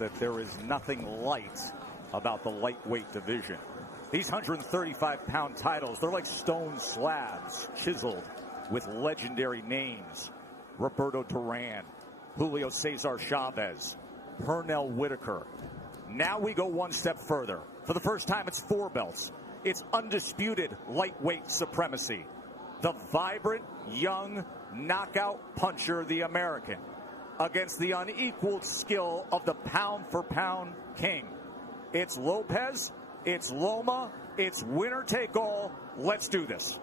that there is nothing light about the lightweight division. These 135-pound titles, they're like stone slabs chiseled with legendary names. Roberto Duran, Julio Cesar Chavez, Pernell Whitaker. Now we go one step further. For the first time, it's 4 belts. It's undisputed lightweight supremacy. The vibrant, young, knockout puncher, the American, against the unequaled skill of the pound-for-pound king. It's Lopez, it's Loma, it's winner take all. Let's do this.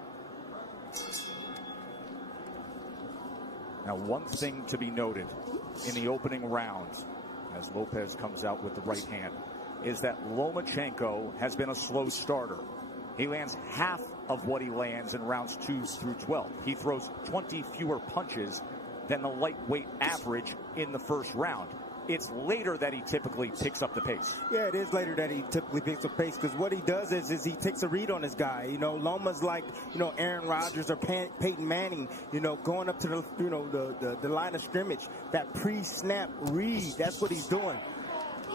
Now, one thing to be noted in the opening round, as Lopez comes out with the right hand, is that Lomachenko has been a slow starter. He lands half of what he lands in rounds 2 through 12. He throws 20 fewer punches than the lightweight average in the first round. It's later that he typically picks up the pace. Yeah, it is later that he typically picks up pace, because what he does is he takes a read on his guy. You know, Loma's like, you know, Aaron Rodgers or Peyton Manning, you know, going up to the, you know, the line of scrimmage. That pre-snap read, that's what he's doing.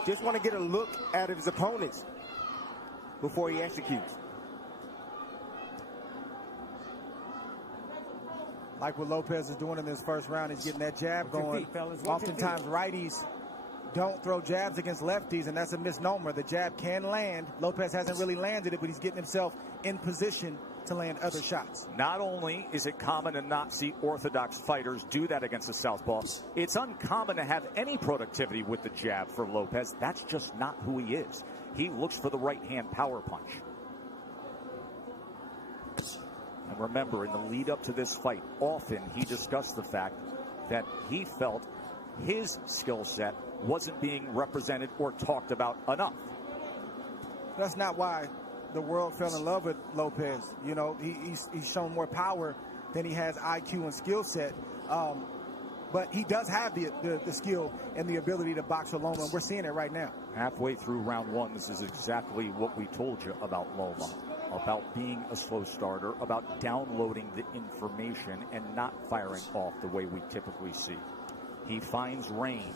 Just want to get a look at his opponents before he executes. Like what Lopez is doing in this first round, he's getting that jab going. Oftentimes righties don't throw jabs against lefties, and that's a misnomer. The jab can land. Lopez hasn't really landed it, but he's getting himself in position to land other shots. Not only is it common to not see orthodox fighters do that against the southpaw, it's uncommon to have any productivity with the jab for Lopez. That's just not who he is. He looks for the right-hand power punch. And remember, in the lead up to this fight, often he discussed the fact that he felt his skill set wasn't being represented or talked about enough. That's not why the world fell in love with Lopez. You know, he's shown more power than he has IQ and skill set. But he does have the skill and the ability to box with Loma, and we're seeing it right now. Halfway through round 1, this is exactly what we told you about Loma. About being a slow starter, about downloading the information and not firing off the way we typically see. He finds range.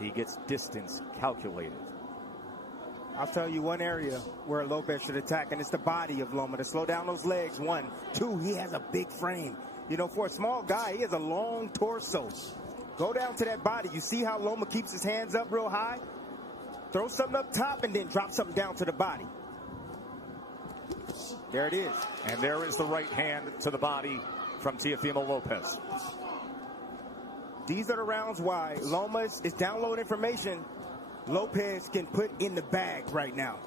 He gets distance calculated. I'll tell you one area where Lopez should attack, and it's the body of Loma. To slow down those legs, 1. 2, he has a big frame. You know, for a small guy, he has a long torso. Go down to that body. You see how Loma keeps his hands up real high? Throw something up top and then drop something down to the body. There it is. And there is the right hand to the body from Teofimo Lopez. These are the rounds why Loma is downloading information Lopez can put in the bag right now.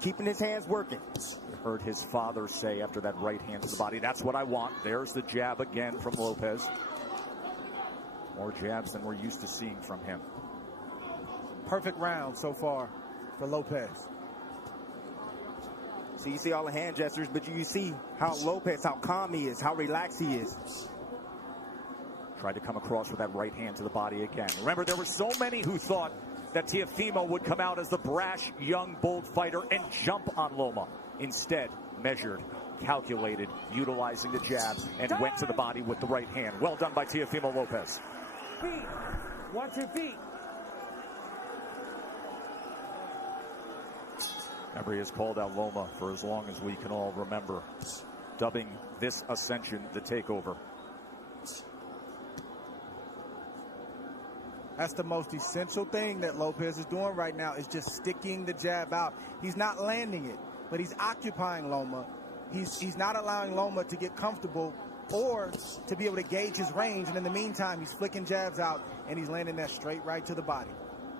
Keeping his hands working. You heard his father say after that right hand to the body, that's what I want. There's the jab again from Lopez. More jabs than we're used to seeing from him. Perfect round so far for Lopez. So you see all the hand gestures, but you see how Lopez, how calm he is, how relaxed he is. Tried to come across with that right hand to the body again. Remember, there were so many who thought that Teofimo would come out as the brash, young, bold fighter and jump on Loma. Instead, measured, calculated, utilizing the jab, and went to the body with the right hand. Well done by Teofimo Lopez. Feet. Watch your feet. Remember, he has called out Loma for as long as we can all remember, dubbing this ascension the takeover. That's the most essential thing that Lopez is doing right now, is just sticking the jab out. He's not landing it, but he's occupying Loma. He's not allowing Loma to get comfortable or to be able to gauge his range. And in the meantime, he's flicking jabs out, and he's landing that straight right to the body.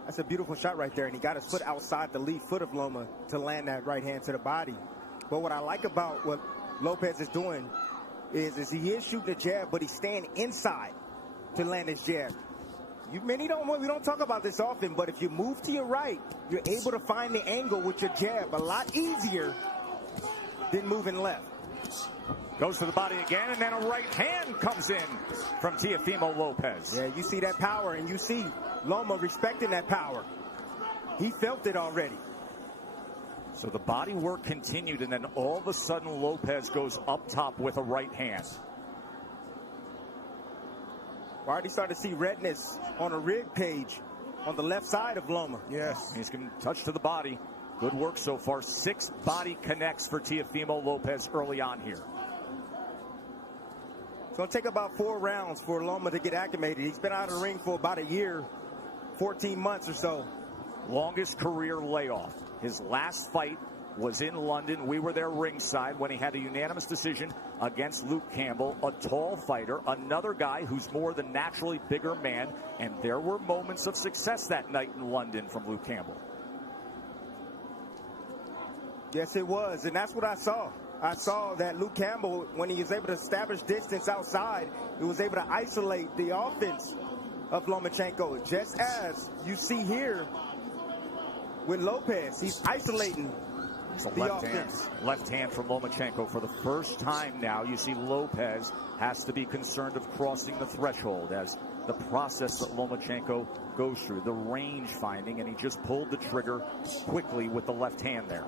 That's a beautiful shot right there, and he got his foot outside the lead foot of Loma to land that right hand to the body. But what I like about what Lopez is doing is he is shooting a jab, but he's staying inside to land his jab. We don't talk about this often, but if you move to your right, you're able to find the angle with your jab a lot easier than moving left. Goes to the body again, and then a right hand comes in from Teofimo Lopez. Yeah, you see that power, and you see Loma respecting that power. He felt it already. So the body work continued, and then all of a sudden Lopez goes up top with a right hand. We're already starting to see redness on a rib cage on the left side of Loma. Yes. He's going to touch to the body. Good work so far. 6 body connects for Teofimo Lopez early on here. It's going to take about 4 rounds for Loma to get acclimated. He's been out of the ring for about a year, 14 months or so. Longest career layoff. His last fight was in London. We were there ringside when he had a unanimous decision against Luke Campbell, a tall fighter, another guy who's more than naturally bigger man, and there were moments of success that night in London from Luke Campbell. Yes, it was, and that's what I saw. I saw that Luke Campbell, when he was able to establish distance outside, he was able to isolate the offense of Lomachenko, just as you see here with Lopez. He's isolating left hand from Lomachenko. For the first time now, you see Lopez has to be concerned of crossing the threshold as the process that Lomachenko goes through, the range finding, and he just pulled the trigger quickly with the left hand there.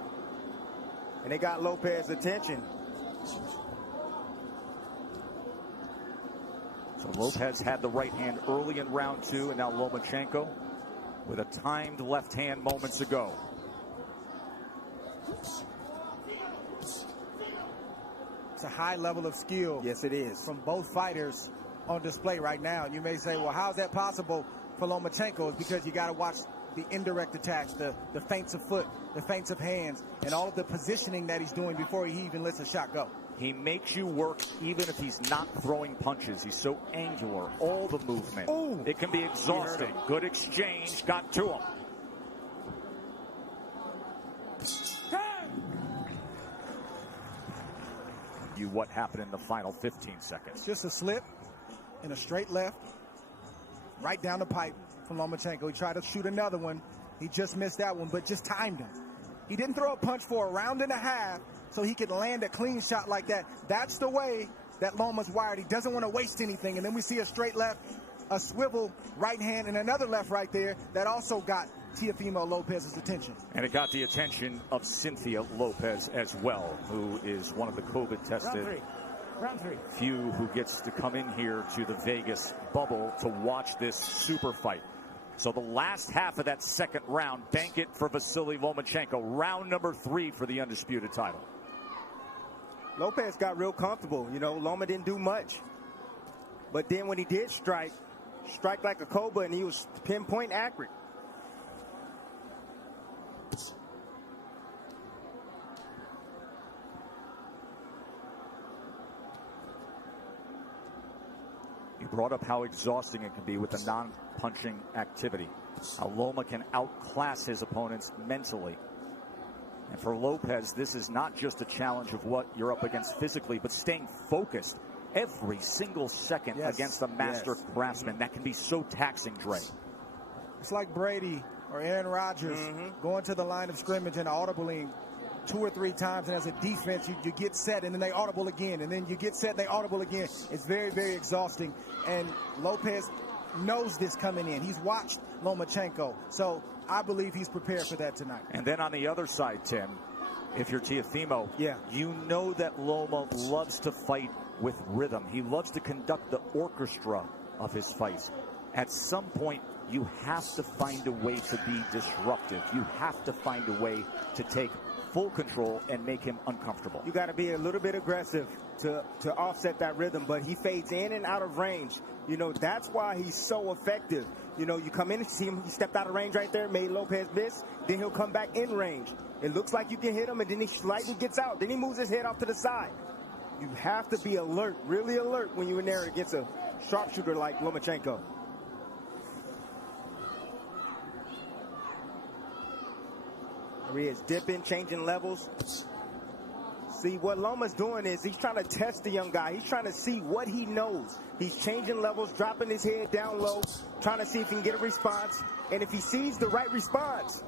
And they got Lopez's attention. So Lopez had the right hand early in round 2, and now Lomachenko with a timed left hand moments ago. It's a high level of skill. Yes, it is. From both fighters on display right now. And you may say, well, how's that possible for Lomachenko? It's because you got to watch the indirect attacks, the feints of foot, the feints of hands, and all of the positioning that he's doing before he even lets a shot go. He makes you work even if he's not throwing punches. He's so angular, all the movement. Ooh. It can be exhausting. Good exchange, got to him. What happened in the final 15 seconds? Just a slip and a straight left, right down the pipe from Lomachenko. He tried to shoot another one. He just missed that one, but just timed him. He didn't throw a punch for a round and a half so he could land a clean shot like that. That's the way that Loma's wired. He doesn't want to waste anything. And then we see a straight left, a swivel right hand, and another left right there that also got Teofimo Lopez's attention. And it got the attention of Cynthia Lopez as well, who is one of the COVID-tested few who gets to come in here to the Vegas bubble to watch this super fight. So the last half of that second round, bank it for Vasily Lomachenko. Round number 3 for the undisputed title. Lopez got real comfortable. You know, Loma didn't do much. But then when he did strike like a cobra, and he was pinpoint accurate. You brought up how exhausting it can be with the non-punching activity. How Loma can outclass his opponents mentally. And for Lopez, this is not just a challenge of what you're up against physically, but staying focused every single second against a master craftsman. That can be so taxing, Dre. It's like Brady or Aaron Rodgers going to the line of scrimmage and audibling 2 or 3 times, and as a defense, you get set, and then they audible again, and then you get set, and they audible again. It's very, very exhausting, and Lopez knows this coming in. He's watched Lomachenko, so I believe he's prepared for that tonight. And then on the other side, Tim, if you're Teofimo, you know that Loma loves to fight with rhythm. He loves to conduct the orchestra of his fights. At some point, you have to find a way to be disruptive. You have to find a way to take full control and make him uncomfortable. You got to be a little bit aggressive to offset that rhythm, but he fades in and out of range. You know, that's why he's so effective. You know, you come in and see him, he stepped out of range right there, made Lopez miss, then he'll come back in range. It looks like you can hit him, and then he slightly gets out. Then he moves his head off to the side. You have to be alert, really alert, when you're in there against a sharpshooter like Lomachenko. There he is, dipping, changing levels. See, what Loma's doing is he's trying to test the young guy. He's trying to see what he knows. He's changing levels, dropping his head down low, trying to see if he can get a response. And if he sees the right response,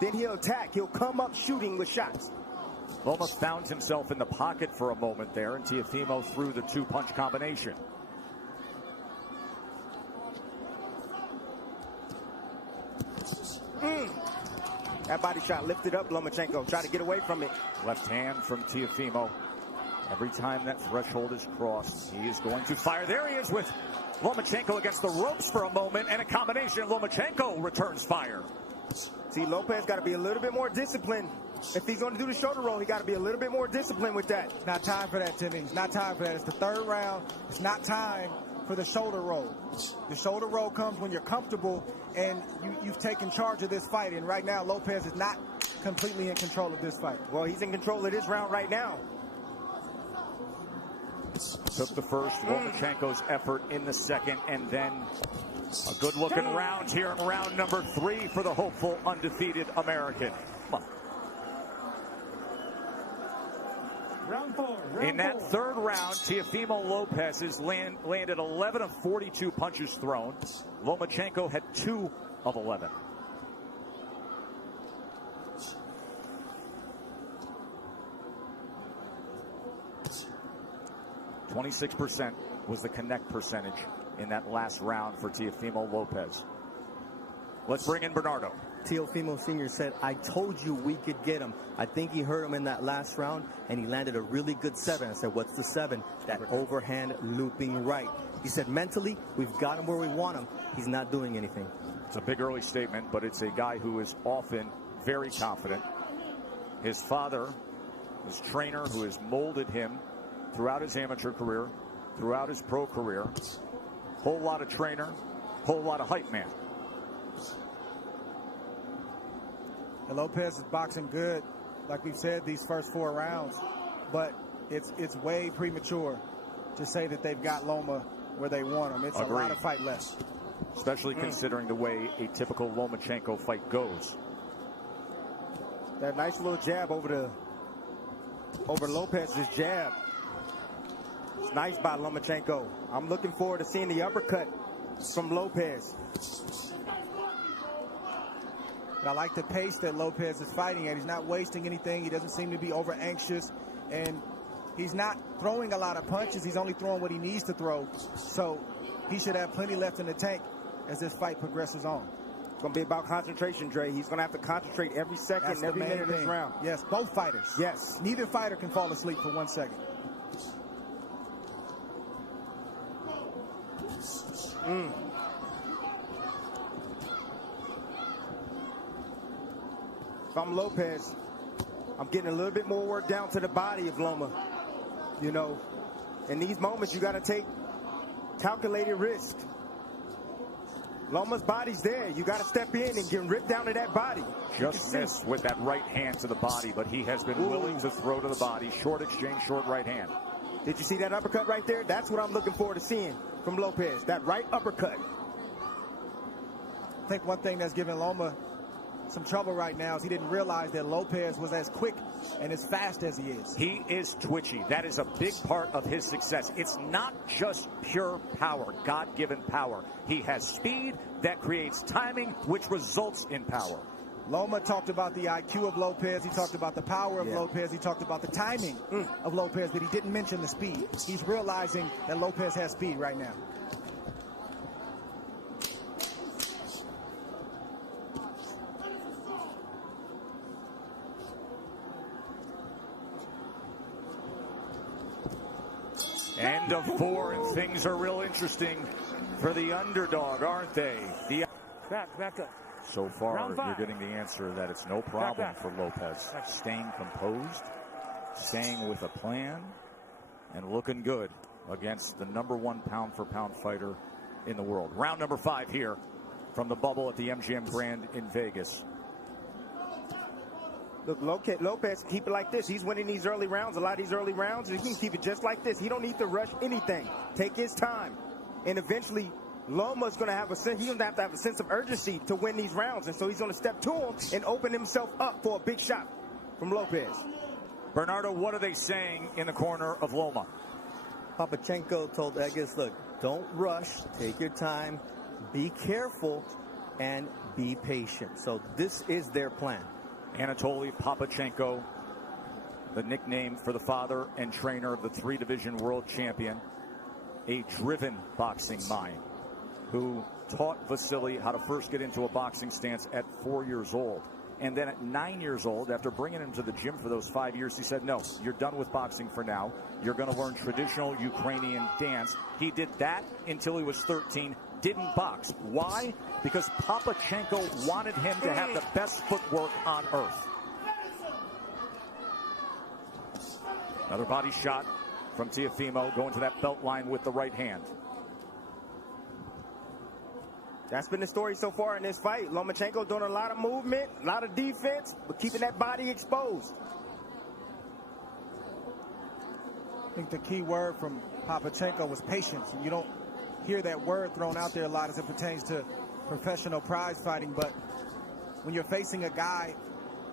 then he'll attack. He'll come up shooting with shots. Loma found himself in the pocket for a moment there, and Teofimo threw the 2-punch combination. That body shot lifted up Lomachenko. Try to get away from it. Left hand from Teofimo. Every time that threshold is crossed, he is going to fire. There he is with Lomachenko against the ropes for a moment, and a combination. Lomachenko returns fire. See, Lopez got to be a little bit more disciplined. If he's going to do the shoulder roll, he got to be a little bit more disciplined with that. It's not time for that, Timmy. It's not time for that. It's the third round. It's not time for the shoulder roll. The shoulder roll comes when you're comfortable and you've taken charge of this fight. And right now, Lopez is not completely in control of this fight. Well, he's in control of this round right now. Took the first, Lomachenko's effort in the second, and then a good-looking round here in round number 3 for the hopeful undefeated American. Round 4. In that third round, Teofimo Lopez has landed 11 of 42 punches thrown. Lomachenko had 2 of 11. .26% was the connect percentage in that last round for Teofimo Lopez. Let's bring in Bernardo. Teofimo Sr. said, I told you we could get him. I think he hurt him in that last round, and he landed a really good 7. I said, what's the 7? That overhand looping right. He said, mentally, we've got him where we want him. He's not doing anything. It's a big early statement, but it's a guy who is often very confident. His father, his trainer, who has molded him throughout his amateur career, throughout his pro career. Whole lot of trainer, whole lot of hype man. And Lopez is boxing good, like we've said, these first 4 rounds. But it's way premature to say that they've got Loma where they want him. It's a lot of fight left. Especially considering the way a typical Lomachenko fight goes. That nice little jab over Lopez's jab. It's nice by Lomachenko. I'm looking forward to seeing the uppercut from Lopez. But I like the pace that Lopez is fighting at. He's not wasting anything. He doesn't seem to be over anxious. And he's not throwing a lot of punches. He's only throwing what he needs to throw. So he should have plenty left in the tank as this fight progresses on. It's going to be about concentration, Dre. He's going to have to concentrate every second, every minute of this round. Yes, both fighters. Yes. Neither fighter can fall asleep for 1 second. If I'm Lopez, I'm getting a little bit more work down to the body of Loma. You know, in these moments, you got to take calculated risk. Loma's body's there. You got to step in and get ripped down to that body. Just missed with that right hand to the body, but he has been willing to throw to the body. Short exchange, short right hand. Did you see that uppercut right there? That's what I'm looking forward to seeing from Lopez. That right uppercut. I think one thing that's giving Loma some trouble right now is he didn't realize that Lopez was as quick and as fast as he is. He is twitchy. That is a big part of his success. It's not just pure power, God-given power. He has speed that creates timing, which results in power. Loma talked about the IQ of Lopez. He talked about the power of Lopez. He talked about the timing of Lopez, but he didn't mention the speed. He's realizing that Lopez has speed right now. End of 4, and things are real interesting for the underdog, aren't they? Back up. So far, you're getting the answer that it's no problem for Lopez. Staying composed, staying with a plan, and looking good against the #1 pound-for-pound fighter in the world. Round number 5 here from the bubble at the MGM Grand in Vegas. Look, Lopez, keep it like this. He's winning these early rounds, a lot of these early rounds. He can keep it just like this. He don't need to rush anything. Take his time. And eventually, Loma's going to have a sense. He's going to have a sense of urgency to win these rounds. And so he's going to step to him and open himself up for a big shot from Lopez. Bernardo, what are they saying in the corner of Loma? Lomachenko told Eggers, look, don't rush. Take your time. Be careful and be patient. So this is their plan. Anatoly Papachenko, the nickname for the father and trainer of the 3-division world champion, a driven boxing mind who taught Vasily how to first get into a boxing stance at 4 years old. And then at 9 years old, after bringing him to the gym for those 5 years, he said, no, you're done with boxing for now. You're going to learn traditional Ukrainian dance. He did that until he was 13, didn't box. Why? Because Lomachenko wanted him to have the best footwork on earth. Another body shot from Teofimo, going to that belt line with the right hand. That's been the story so far in this fight. Lomachenko doing a lot of movement, a lot of defense, but keeping that body exposed. I think the key word from Lomachenko was patience. And you don't hear that word thrown out there a lot as it pertains to professional prize fighting. But when you're facing a guy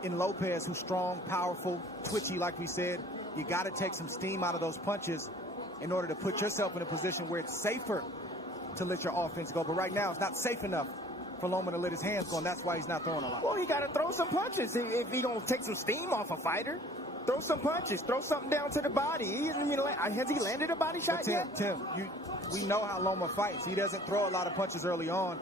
in Lopez who's strong, powerful, twitchy, like we said, you got to take some steam out of those punches in order to put yourself in a position where it's safer to let your offense go. But right now, it's not safe enough for Loma to let his hands go, and that's why he's not throwing a lot. Well, he got to throw some punches if he's going to take some steam off a fighter. Throw some punches. Throw something down to the body. Has he landed a body shot yet? Tim, we know how Loma fights. He doesn't throw a lot of punches early on.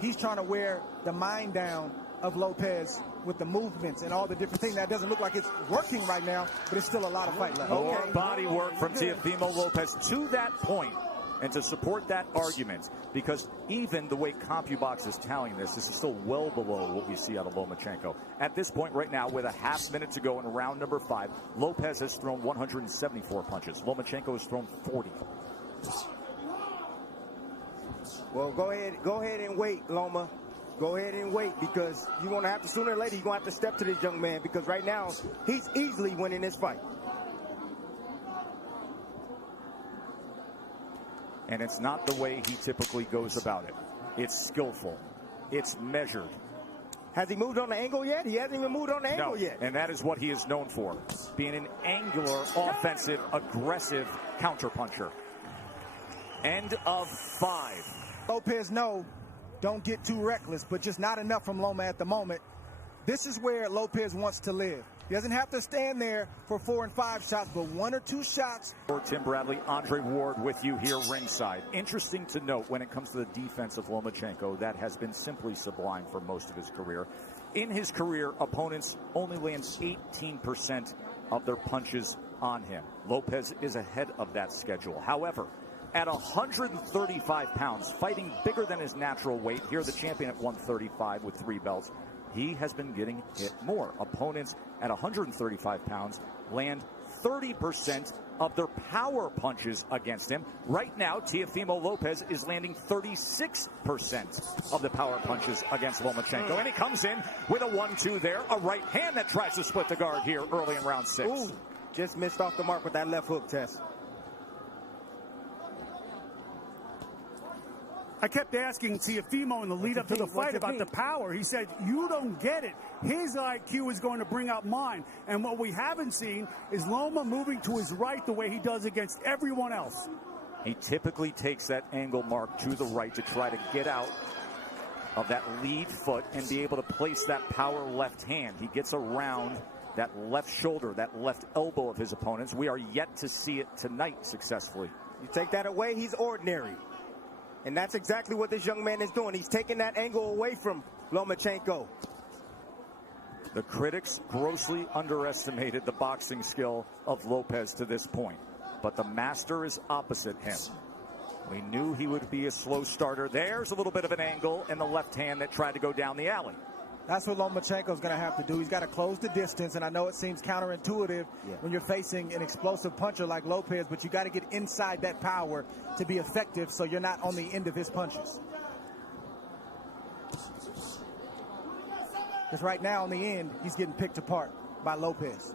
He's trying to wear the mind down of Lopez with the movements and all the different things. That doesn't look like it's working right now, but it's still a lot of fight left. More body work from Teofimo Lopez to that point. And to support that argument, because even the way CompuBox is tallying this is still well below what we see out of Lomachenko. At this point right now, with a half minute to go in round number 5, Lopez has thrown 174 punches. Lomachenko has thrown 40. Well, go ahead and wait, Loma. Go ahead and wait, because you're going to have to, sooner or later, you're going to have to step to this young man, because right now, he's easily winning this fight. And it's not the way he typically goes about it. It's skillful. It's measured. Has he moved on the angle yet? He hasn't even moved on the angle yet. And that is what he is known for, being an angular, offensive, aggressive counterpuncher. End of 5. Lopez, no, don't get too reckless, but just not enough from Loma at the moment. This is where Lopez wants to live. He doesn't have to stand there for 4 and 5 shots, but 1 or 2 shots. Tim Bradley, Andre Ward with you here ringside. Interesting to note when it comes to the defense of Lomachenko, that has been simply sublime for most of his career. In his career, opponents only land 18% of their punches on him. Lopez is ahead of that schedule. However, at 135 pounds, fighting bigger than his natural weight, here the champion at 135 with 3 belts, he has been getting hit more. Opponents at 135 pounds land 30% of their power punches against him. Right now, Teofimo Lopez is landing 36% of the power punches against Lomachenko. And he comes in with a 1-2 there, a right hand that tries to split the guard here early in round 6. Ooh, just missed off the mark with that left hook, Tess. I kept asking Teofimo in the lead up to the fight about the power. He said, you don't get it. His IQ is going to bring out mine. And what we haven't seen is Loma moving to his right the way he does against everyone else. He typically takes that angle mark to the right to try to get out of that lead foot and be able to place that power left hand. He gets around that left shoulder, that left elbow of his opponents. We are yet to see it tonight successfully. You take that away, he's ordinary. And that's exactly what this young man is doing. He's taking that angle away from Lomachenko. The critics grossly underestimated the boxing skill of Lopez to this point. But the master is opposite him. We knew he would be a slow starter. There's a little bit of an angle in the left hand that tried to go down the alley. That's what Lomachenko's going to have to do. He's got to close the distance, and I know it seems counterintuitive when you're facing an explosive puncher like Lopez, but you got to get inside that power to be effective so you're not on the end of his punches. Because right now, in the end, he's getting picked apart by Lopez.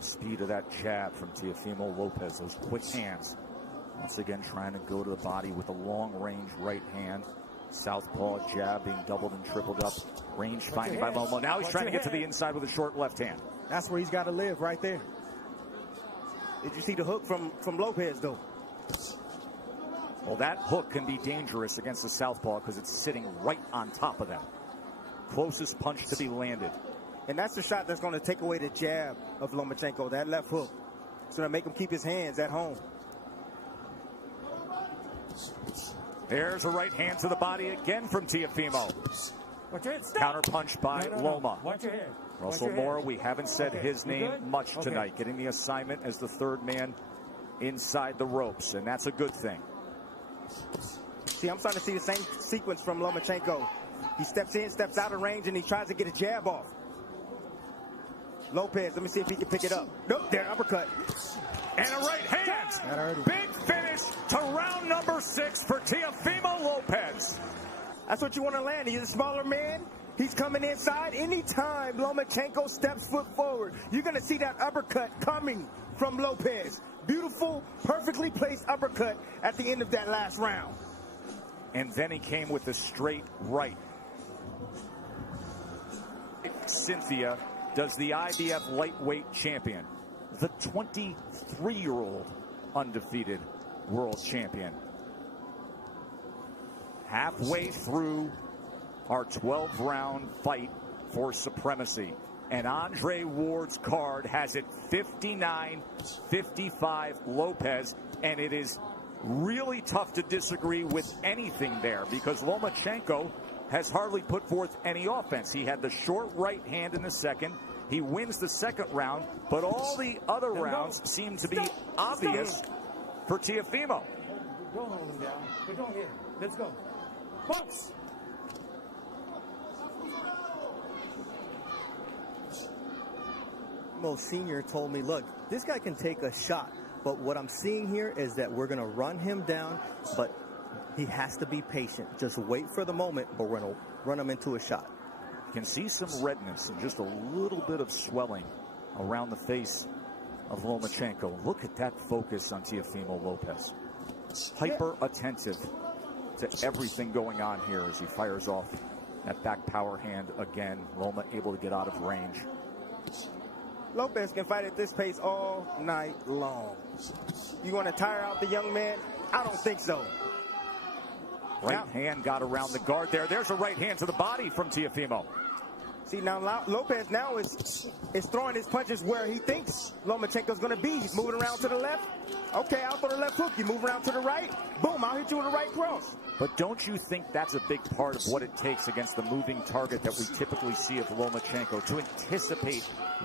Speed of that jab from Teofimo Lopez, those quick hands. Once again, trying to go to the body with a long-range right hand. Southpaw jab being doubled and tripled up. Range finding by Loma. Now he's trying to get to the inside with a short left hand. That's where he's got to live, right there. Did you see the hook from Lopez, though? Well, that hook can be dangerous against the southpaw because it's sitting right on top of them. Closest punch to be landed. And that's the shot that's going to take away the jab of Lomachenko, that left hook. It's going to make him keep his hands at home. There's a right hand to the body again from Teofimo. Watch your head. Stop. Counter punch by Loma. Watch your head. Russell Mora, we haven't said his name much tonight. Getting the assignment as the third man inside the ropes, and that's a good thing. See, I'm starting to see the same sequence from Lomachenko. He steps in, steps out of range, and he tries to get a jab off. Lopez, let me see if he can pick it up. Nope, there, uppercut. And a right hand. Big finish to round number 6 for Teofimo Lopez. That's what you want to land. He's a smaller man. He's coming inside. Anytime Lomachenko steps foot forward, you're going to see that uppercut coming from Lopez. Beautiful, perfectly placed uppercut at the end of that last round. And then he came with a straight right. Cynthia does the IBF lightweight champion, the 23-year-old undefeated world champion. Halfway through our 12-round fight for supremacy. And Andre Ward's card has it 59-55 Lopez, and it is really tough to disagree with anything there because Lomachenko has hardly put forth any offense. He had the short right hand in the second. He wins the second round, but all the other rounds seem to be obvious for Teofimo. Don't hold him down, but don't hit him. Let's go. Box! Mo Sr. told me, look, this guy can take a shot, but what I'm seeing here is that we're going to run him down, but he has to be patient. Just wait for the moment, but we're going to run him into a shot. You can see some redness and just a little bit of swelling around the face of Lomachenko. Look at that focus on Teofimo Lopez. Hyper attentive to everything going on here as he fires off that back power hand again. Loma able to get out of range. Lopez can fight at this pace all night long. You want to tire out the young man? I don't think so. Right hand got around the guard there. There's a right hand to the body from Teofimo. See, now Lopez now is throwing his punches where he thinks Lomachenko's going to be. He's moving around to the left. Okay, I'll throw the left hook. You move around to the right. Boom, I'll hit you with a right cross. But don't you think that's a big part of what it takes against the moving target that we typically see of Lomachenko, to anticipate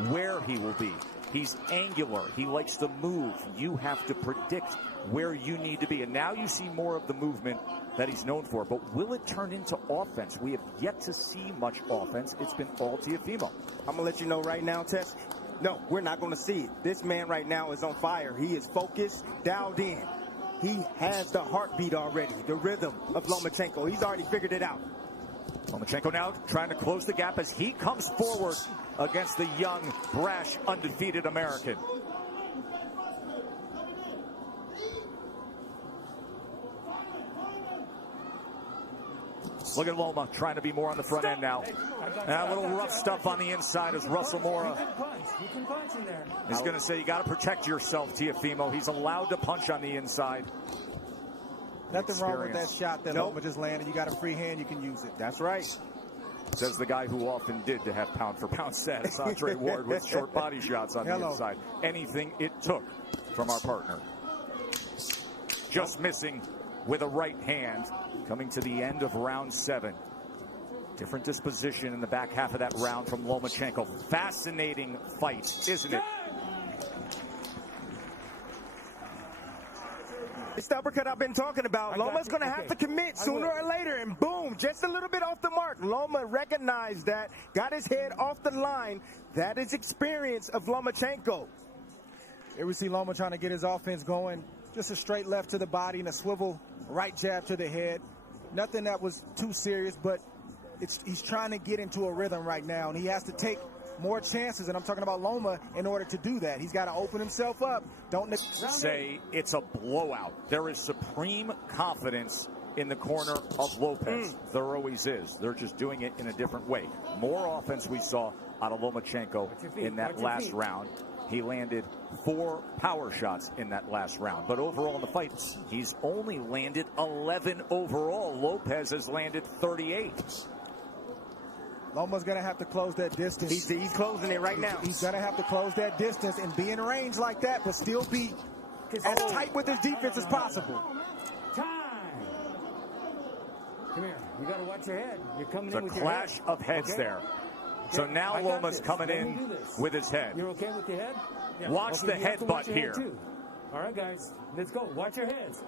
where he will be? He's angular. He likes to move. You have to predict where you need to be. And now you see more of the movement that he's known for. But will it turn into offense? We have yet to see much offense. It's been all Teofimo. I'm going to let you know right now, Tess. No, we're not going to see it. This man right now is on fire. He is focused, dialed in. He has the heartbeat already, the rhythm of Lomachenko. He's already figured it out. Lomachenko now trying to close the gap as he comes forward against the young, brash, undefeated American. Look at Loma trying to be more on the front end now. A little rough stuff on the inside as Russell Mora is going to say you got to protect yourself, Teofimo. He's allowed to punch on the inside. Nothing wrong with that shot that Loma just landed. You got a free hand, you can use it. That's right. Says the guy who often did to have pound-for-pound status, Andre Ward, with short body shots on the inside. Anything it took from our partner. Just missing with a right hand. Coming to the end of round 7. Different disposition in the back half of that round from Lomachenko. Fascinating fight, isn't it? It's the uppercut I've been talking about. Loma's going to have to commit sooner or later, and boom, just a little bit off the mark. Loma recognized that, got his head off the line. That is experience of Lomachenko. Here we see Loma trying to get his offense going. Just a straight left to the body and a swivel right jab to the head. Nothing that was too serious, but he's trying to get into a rhythm right now, and he has to take more chances, and I'm talking about Loma, in order to do that. He's got to open himself up. Don't say it's a blowout. There is supreme confidence in the corner of Lopez. There always is. They're just doing it in a different way. More offense we saw out of Lomachenko in that last round. He landed 4 power shots in that last round. But overall in the fight, he's only landed 11 overall. Lopez has landed 38. Loma's going to have to close that distance. He's closing it right now. He's going to have to close that distance and be in range like that, but still be as tight with his defense as possible. Come here. You got to watch your head. You're coming The in with clash your head. of heads Okay? there. So now I got Loma's this. coming Let me in do this. with his head. You're okay with your head? Yeah. Watch Okay, the you have to watch headbutt your head here. too. All right, guys. Let's go. Watch your heads.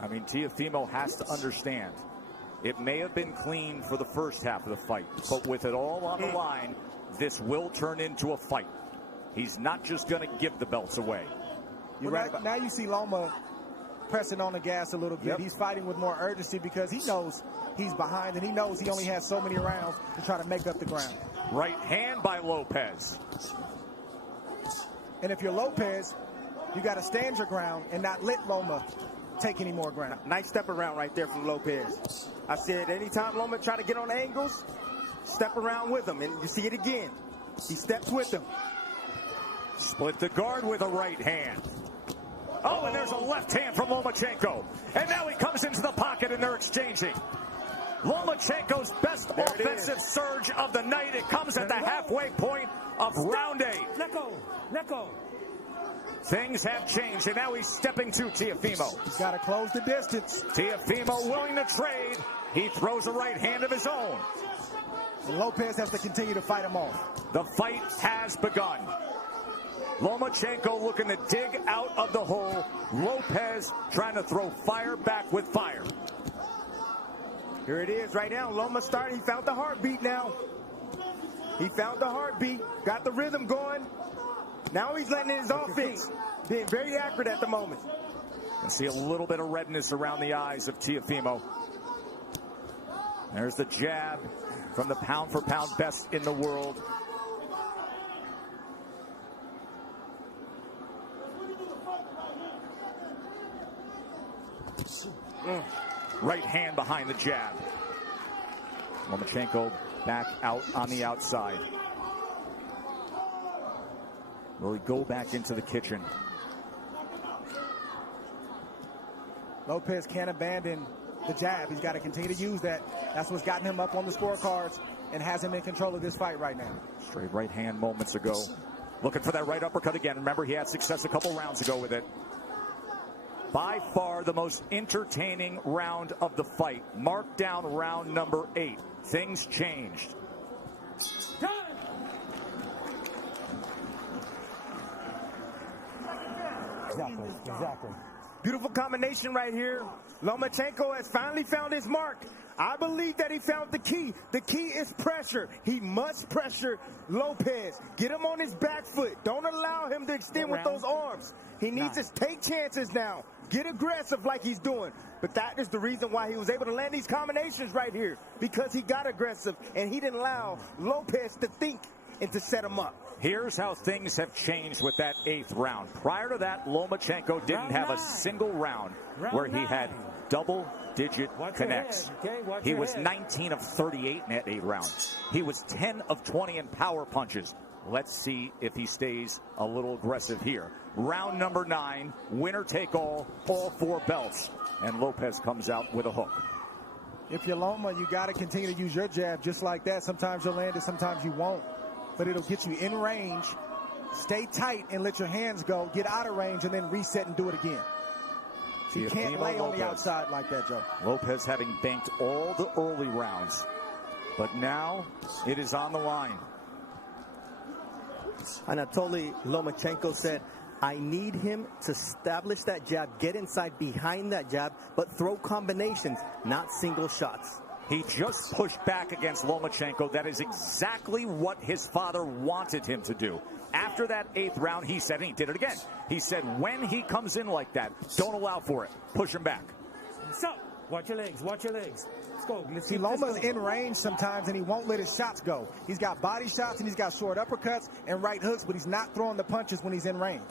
I mean, Teofimo has to understand. It may have been clean for the first half of the fight, but with it all on the line, this will turn into a fight. He's not just going to give the belts away. You're right. Now you see Loma pressing on the gas a little bit. Yep. He's fighting with more urgency because he knows he's behind and he knows he only has so many rounds to try to make up the ground. Right hand by Lopez. And if you're Lopez, you got to stand your ground and not let Loma take any more ground. Nice step around right there from Lopez. I said anytime Loma try to get on angles, step around with him. And you see it again. He steps with him. Split the guard with a right hand. Oh, and there's a left hand from Lomachenko. And now he comes into the pocket and they're exchanging. Lomachenko's best offensive surge of the night. It comes at the halfway point of round 8. Let go. Let go. Things have changed, and now he's stepping to Teofimo. He's got to close the distance. Teofimo willing to trade. He throws a right hand of his own. And Lopez has to continue to fight him off. The fight has begun. Lomachenko looking to dig out of the hole. Lopez trying to throw fire back with fire. Here it is right now. Loma starting. He found the heartbeat now. He found the heartbeat. Got the rhythm going. Now he's letting in his offense. Being very accurate at the moment. You see a little bit of redness around the eyes of Teofimo. There's the jab from the pound-for-pound best in the world. Right hand behind the jab. Lomachenko back out on the outside. Will he go back into the kitchen? Lopez can't abandon the jab. He's got to continue to use that. That's what's gotten him up on the scorecards and has him in control of this fight right now. Straight right hand moments ago. Looking for that right uppercut again. Remember, he had success a couple rounds ago with it. By far the most entertaining round of the fight. Mark down round number 8. Things changed. Exactly. Beautiful combination right here. Lomachenko has finally found his mark. I believe that he found the key. The key is pressure. He must pressure Lopez. Get him on his back foot. Don't allow him to extend with those arms. He needs to take chances now. Get aggressive like he's doing. But that is the reason why he was able to land these combinations right here. Because he got aggressive and he didn't allow Lopez to think and to set him up. Here's how things have changed with that 8th round. Prior to that, Lomachenko didn't have a single round where he had double-digit connects. He was 19 of 38 in that 8th round. He was 10 of 20 in power punches. Let's see if he stays a little aggressive here. Round number 9, winner take all 4 belts. And Lopez comes out with a hook. If you're Loma, you got to continue to use your jab just like that. Sometimes you'll land it, sometimes you won't. But it'll get you in range. Stay tight and let your hands go. Get out of range and then reset and do it again. So you can't lay on the outside like that, Joe. Lopez having banked all the early rounds. But now it is on the line. Anatoly Lomachenko said, I need him to establish that jab, get inside behind that jab, but throw combinations, not single shots. He just pushed back against Lomachenko. That is exactly what his father wanted him to do. After that 8th round, he said, and he did it again. He said, when he comes in like that, don't allow for it. Push him back. So, watch your legs. Watch your legs. Let's go. Let's See, Loma's in range sometimes, and he won't let his shots go. He's got body shots, and he's got short uppercuts and right hooks, but he's not throwing the punches when he's in range.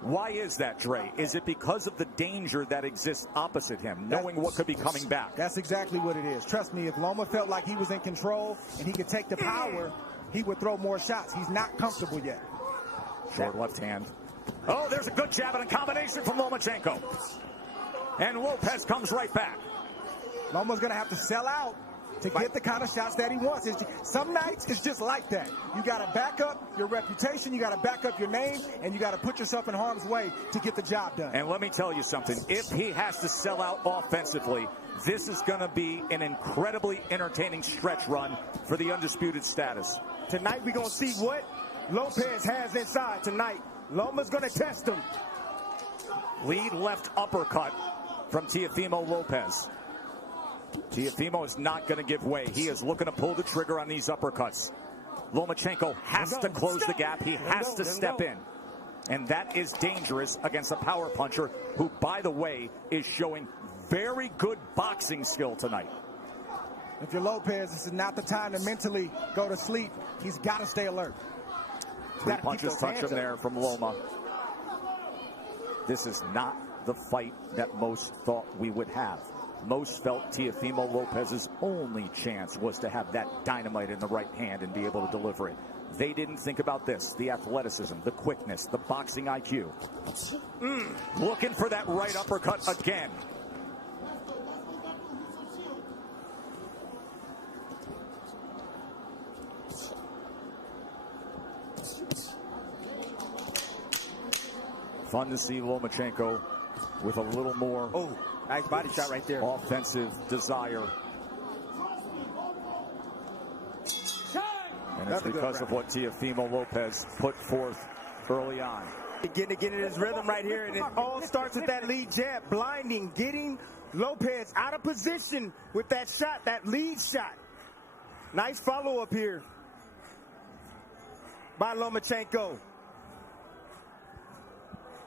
Why is that, Dre? Is it because of the danger that exists opposite him, knowing what could be coming back? That's exactly what it is. Trust me, if Loma felt like he was in control and he could take the power, he would throw more shots. He's not comfortable yet. Short left hand. Oh, there's a good jab and a combination from Lomachenko. And Lopez comes right back. Loma's going to have to sell out to get the kind of shots that he wants. Some nights it's just like that. You got to back up your reputation, you got to back up your name, and you got to put yourself in harm's way to get the job done. And let me tell you something. If he has to sell out offensively, this is going to be an incredibly entertaining stretch run for the undisputed status. Tonight we're going to see what Lopez has inside tonight. Loma's going to test him. Lead left uppercut from Teofimo Lopez. Teofimo is not going to give way. He is looking to pull the trigger on these uppercuts. Lomachenko has to close the gap. He has to step in. And that is dangerous against a power puncher who, by the way, is showing very good boxing skill tonight. If you're Lopez, this is not the time to mentally go to sleep. He's got to stay alert. Three punches touch him there from Loma. This is not the fight that most thought we would have. Most felt Teofimo Lopez's only chance was to have that dynamite in the right hand and be able to deliver it. They didn't think about this, the athleticism, the quickness, the boxing IQ. Looking for that right uppercut again. Fun to see Lomachenko with a little more nice body shot right there. Offensive desire. And it's because of what Teofimo Lopez put forth early on. Getting in his rhythm right here, and it all starts with that lead jab, blinding, getting Lopez out of position with that shot, that lead shot. Nice follow-up here by Lomachenko.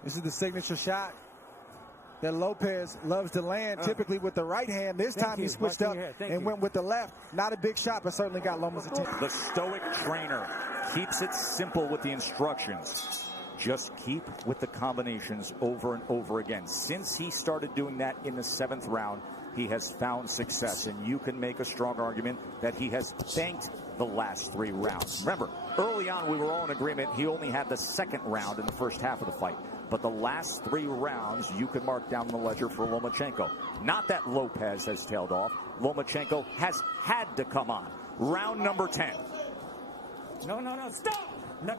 This is the signature shot that Lopez loves to land, typically with the right hand. This time he switched up and went with the left. Not a big shot, but certainly got Loma's attention. The stoic trainer keeps it simple with the instructions. Just keep with the combinations over and over again. Since he started doing that in the 7th round, he has found success, and you can make a strong argument that he has banked the last 3 rounds. Remember, early on we were all in agreement he only had the 2nd round in the first half of the fight. But the last 3 rounds, you could mark down the ledger for Lomachenko. Not that Lopez has tailed off. Lomachenko has had to come on. Round number 10. No, stop! No.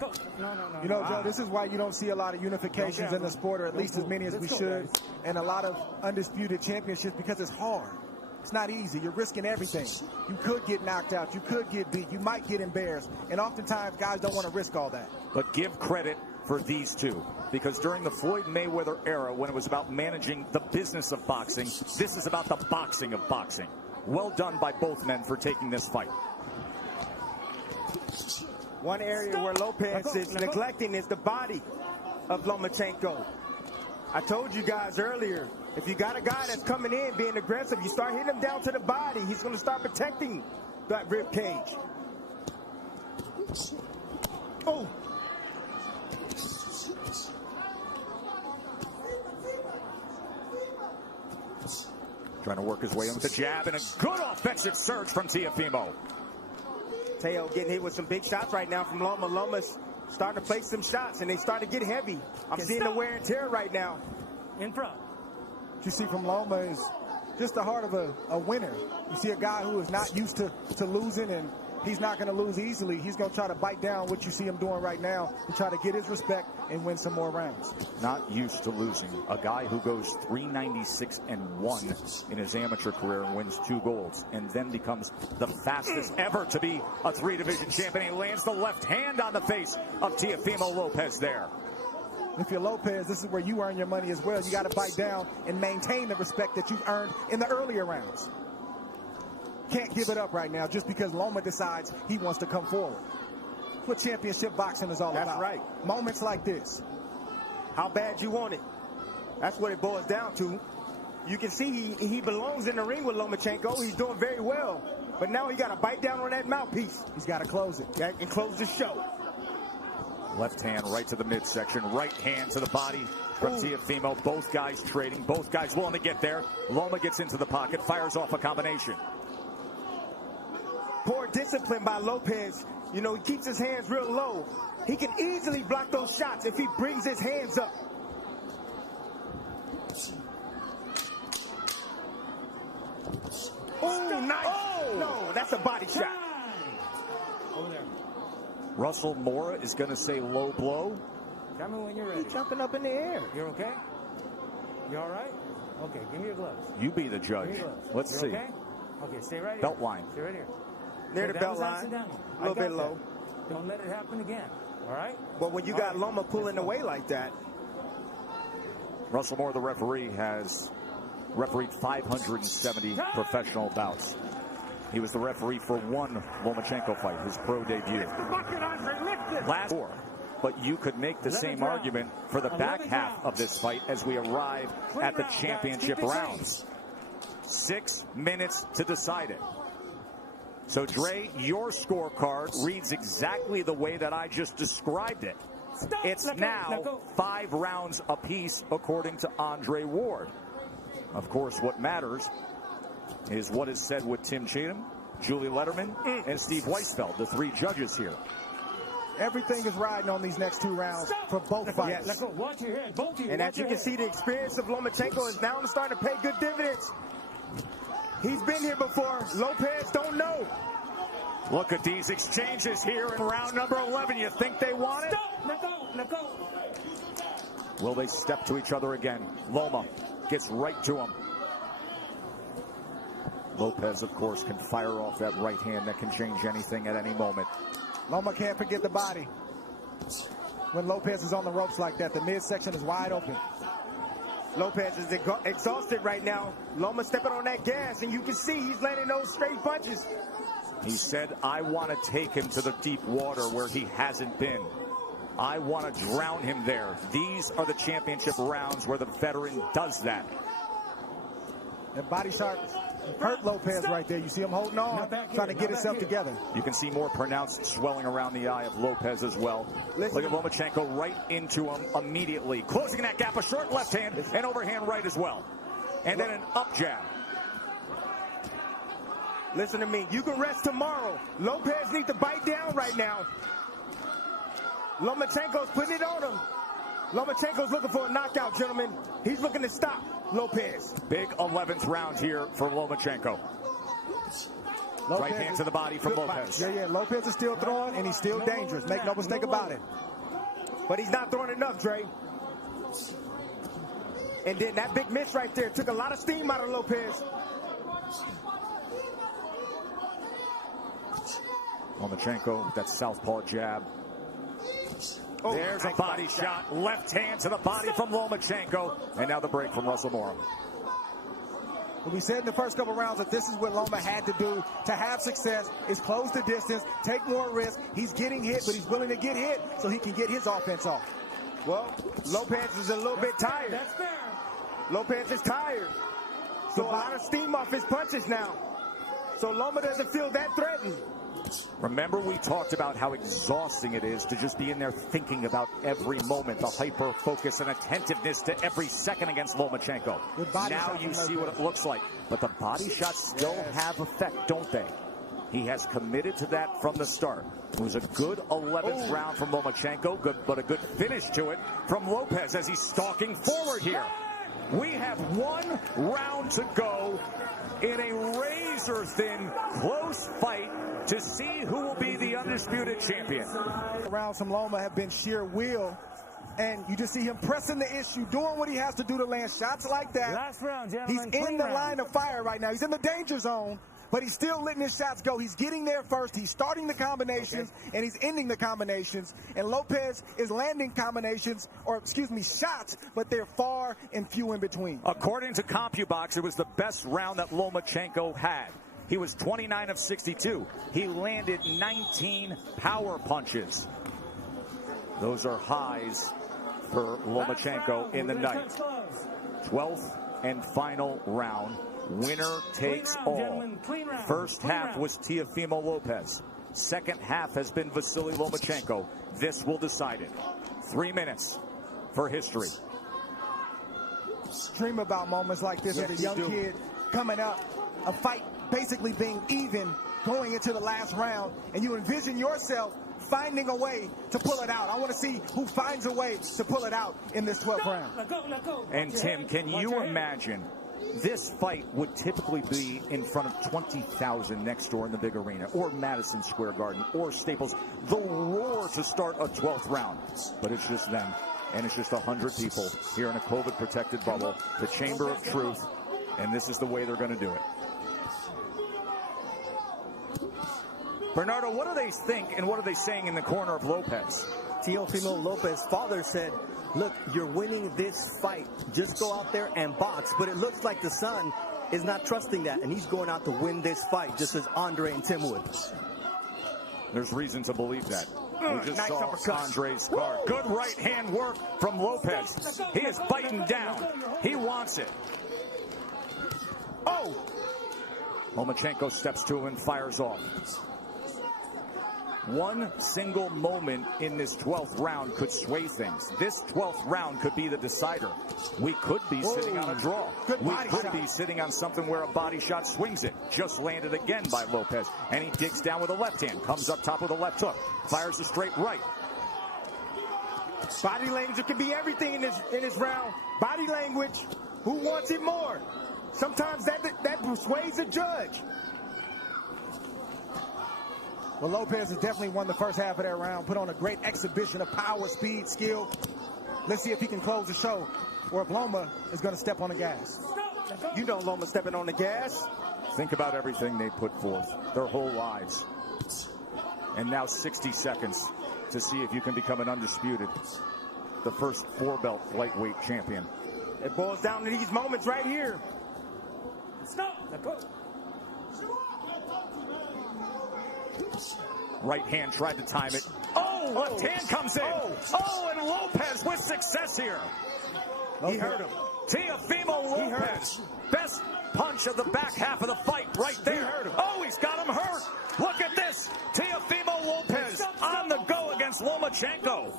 You know, Joe, this is why you don't see a lot of unifications in the sport, or at least as many as we should, and a lot of undisputed championships, because it's hard. It's not easy. You're risking everything. You could get knocked out. You could get beat. You might get embarrassed. And oftentimes, guys don't want to risk all that. But give credit for these two, because during the Floyd Mayweather era, when it was about managing the business of boxing, this is about the boxing of boxing. Well done by both men for taking this fight. One area where Lopez is neglecting is the body of Lomachenko. I told you guys earlier, if you got a guy that's coming in being aggressive, you start hitting him down to the body, he's going to start protecting that rib cage. Oh! Trying to work his way in with the jab, and a good offensive surge from Teofimo. Teo getting hit with some big shots right now from Loma. Loma's starting to place some shots, and they start to get heavy. I'm seeing the wear and tear right now. In front. What you see from Loma is just the heart of a winner. You see a guy who is not used to losing, and he's not going to lose easily. He's going to try to bite down what you see him doing right now and try to get his respect and win some more rounds. Not used to losing. A guy who goes 396-1 in his amateur career and wins 2 golds, and then becomes the fastest ever to be a 3-division champion. He lands the left hand on the face of Teofimo Lopez there. If you're Lopez, this is where you earn your money as well. You got to bite down and maintain the respect that you've earned in the earlier rounds. Can't give it up right now just because Loma decides he wants to come forward. That's what championship boxing is all about. That's right. Moments like this. How bad you want it. That's what it boils down to. You can see he belongs in the ring with Lomachenko. He's doing very well. But now he got to bite down on that mouthpiece. He's got to close it. And close the show. Left hand right to the midsection. Right hand to the body from Teofimo. Both guys trading. Both guys willing to get there. Loma gets into the pocket. Fires off a combination. Poor discipline by Lopez. You know, he keeps his hands real low. He can easily block those shots if he brings his hands up. Oh, nice. Oh. No, that's a body shot. Over there. Russell Mora is going to say low blow. Tell me when you're ready. He's jumping up in the air. You're okay? You all right? Okay, give me your gloves. You be the judge. Give me your gloves. Let's You're see. Okay? Okay, stay right here. Belt line. Stay right here. Near Okay, the that belt was line. accidental. A little I got bit that. low. Don't let it happen again. All right? But when you got Loma pulling away like that. Russell Mora, the referee, has refereed 570 professional bouts. He was the referee for one Lomachenko fight, his pro debut. Last four. But you could make the same argument for the back half of this fight as we arrive at the championship rounds. 6 minutes to decide it. So, Dre, your scorecard reads exactly the way that I just described it. It's now 5 rounds apiece, according to Andre Ward. Of course, what matters is what is said with Tim Cheatham, Julie Letterman, and Steve Weisfeld, the 3 judges here. Everything is riding on these next 2 rounds for both fights. Yes. Watch your head. Both of you. And as you can see, the experience of Lomachenko is now starting to pay good dividends. He's been here before. Lopez don't know. Look at these exchanges here in round number 11. You think they want it? Let go. Let go. Will they step to each other again? Loma gets right to him. Lopez, of course, can fire off that right hand that can change anything at any moment. Loma can't forget the body. When Lopez is on the ropes like that, the midsection is wide open. Lopez is exhausted right now. Loma stepping on that gas, and you can see he's landing those straight punches. He said, I want to take him to the deep water where he hasn't been. I want to drown him there. These are the championship rounds where the veteran does that. That body shot hurt Lopez right there. You see him holding on, trying to get himself together. You can see more pronounced swelling around the eye of Lopez as well. Look at Lomachenko right into him immediately. Closing that gap, a short left hand and overhand right as well. And then an up jab. Listen to me. You can rest tomorrow. Lopez needs to bite down right now. Lomachenko's putting it on him. Lomachenko's looking for a knockout, gentlemen. He's looking to stop Lopez. Big 11th round here for Lomachenko. Right hand to the body from Lopez. Yeah, Lopez is still throwing, and he's still dangerous. Make no mistake about it. But he's not throwing enough, Dre. And then that big miss right there took a lot of steam out of Lopez. Lomachenko with that southpaw jab. Oh, there's a body shot. Left hand to the body from Lomachenko. And now the break from Russell Mora. We said in the first couple rounds that this is what Loma had to do to have success, is close the distance, take more risk. He's getting hit, but he's willing to get hit so he can get his offense off. Well, Lopez is a little bit tired. That's fair. Lopez is tired. So a lot of steam off his punches now. So Loma doesn't feel that threatened. Remember, we talked about how exhausting it is to just be in there thinking about every moment, the hyper focus and attentiveness to every second against Lomachenko. Now you see what it looks like. But the body shots still have effect, don't they? He has committed to that from the start. It was a good 11th round from Lomachenko, but a good finish to it from Lopez as he's stalking forward here. We have 1 round to go in a razor-thin, close fight to see who will be the undisputed champion. Rounds from Loma have been sheer will, and you just see him pressing the issue, doing what he has to do to land shots like that. Last round, He's gentlemen. in the line of fire right now. He's in the danger zone, but he's still letting his shots go. He's getting there first. He's starting the combinations, and he's ending the combinations. And Lopez is landing combinations, or excuse me, shots, but they're far and few in between. According to CompuBox, it was the best round that Lomachenko had. He was 29 of 62. He landed 19 power punches. Those are highs for Lomachenko in the night. 12th and final round. Winner takes all. First half was Teofimo Lopez. Second half has been Vasily Lomachenko. This will decide it. 3 minutes for history. Dream about moments like this as a young kid coming up, a fight basically being even going into the last round, and you envision yourself finding a way to pull it out. I want to see who finds a way to pull it out in this 12th round. Let go. And Tim, can you imagine This fight would typically be in front of 20,000 next door in the big arena, or Madison Square Garden, or Staples. The roar to start a 12th round. But it's just them, and it's just 100 people here in a COVID-protected bubble, the Chamber of Truth, and this is the way they're going to do it. Bernardo, what do they think, and what are they saying in the corner of Lopez? Teofimo Lopez's father said, look, you're winning this fight. Just go out there and box. But it looks like the son is not trusting that, and he's going out to win this fight, just as Andre and Tim would. There's reason to believe that. We just nice saw uppercut. Andre's card. Good right hand work from Lopez. He is biting down. He wants it. Oh! Lomachenko steps to him and fires off. One single moment in this 12th round could sway things. This 12th round could be the decider. We could be sitting on a draw. We could be sitting on something where a body shot swings it. Just landed again by Lopez. And he digs down with a left hand. Comes up top with a left hook. Fires a straight right. Body language can be everything in this round. Body language. Who wants it more? Sometimes that persuades a judge. Well, Lopez has definitely won the first half of that round, put on a great exhibition of power, speed, skill. Let's see if he can close the show, or if Loma is going to step on the gas. You know Loma stepping on the gas. Think about everything they put forth, their whole lives. And now 60 seconds to see if you can become an undisputed, the first four-belt lightweight champion. It boils down to these moments right here. Right hand tried to time it. Oh, left hand comes in. Oh, and Lopez with success here. He hurt him. Teofimo Lopez. Best punch of the back half of the fight right there. He hurt him. Oh, he's got him hurt. Look at this. Teofimo Lopez on the go against Lomachenko.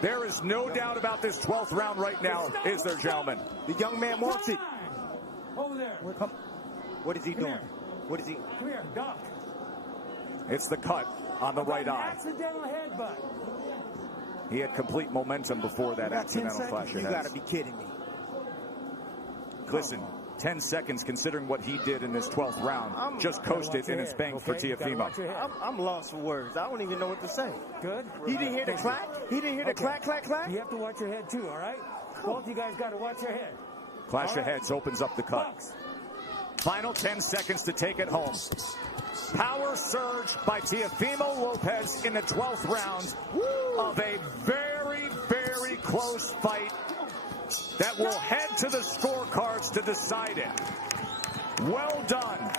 There is no doubt about this 12th round right now, is there, gentlemen? The young man wants it. Over there. What is he doing? What is he? Come here, duck. It's the cut on the right eye. Accidental headbutt. He had complete momentum before that accidental flash of You heads. got to be kidding me. Listen, 10 seconds considering what he did in this 12th round. Just coasted and it's banked for Teofimo. I'm lost for words. I don't even know what to say. Good. He didn't hear the clack? He didn't hear the clack, clack, clack? You have to watch your head too, all right? Both you guys got to watch your head. Clash of heads opens up the cut. Final 10 seconds to take it home. Power surge by Teofimo Lopez in the 12th round of a very, very close fight that will head to the scorecards to decide it. Well done.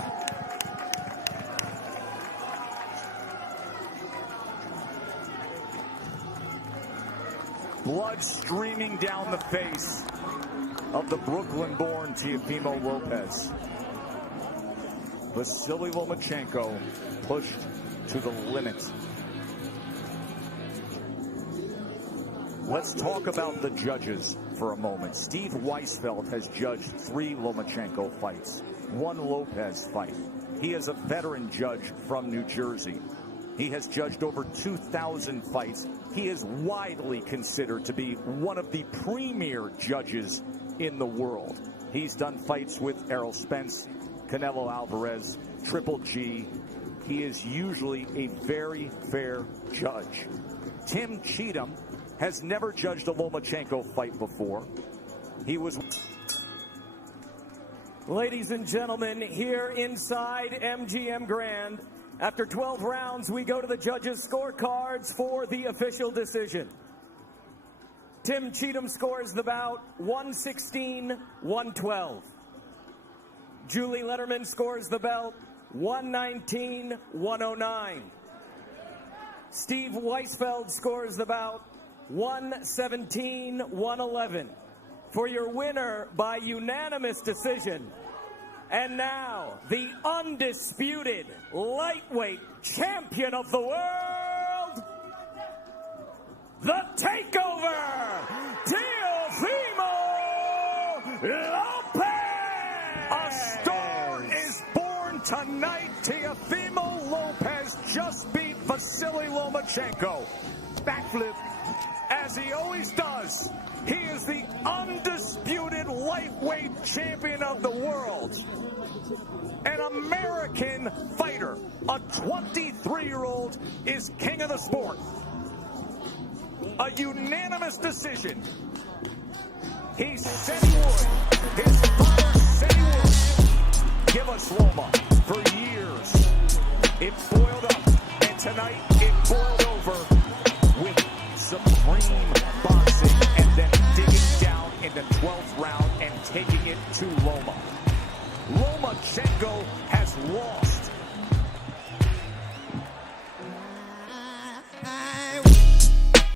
Blood streaming down the face of the Brooklyn-born Teofimo Lopez. Vasily Lomachenko pushed to the limit. Let's talk about the judges for a moment. Steve Weisfeld has judged 3 Lomachenko fights, 1 Lopez fight. He is a veteran judge from New Jersey. He has judged over 2,000 fights. He is widely considered to be one of the premier judges in the world. He's done fights with Errol Spence, Canelo Alvarez, Triple G. He is usually a very fair judge. Tim Cheatham has never judged a Lomachenko fight before. He was... Ladies and gentlemen, here inside MGM Grand, after 12 rounds, we go to the judges' scorecards for the official decision. Tim Cheatham scores the bout 116-112. Julie Letterman scores the belt 119-109. Steve Weisfeld scores the bout 117-111. For your winner by unanimous decision. And now, the undisputed lightweight champion of the world, the Takeover, Teofimo Lopez! A star is born tonight. Teofimo Lopez just beat Vasily Lomachenko. Backflip. as he always does. He is the undisputed lightweight champion of the world. An American fighter, a 23-year-old, is king of the sport. A unanimous decision. He said he would. His father said he would. Give us Loma. For years, it boiled up, and tonight it boiled over with supreme boxing and then digging down in the 12th round and taking it to Loma. Lomachenko has lost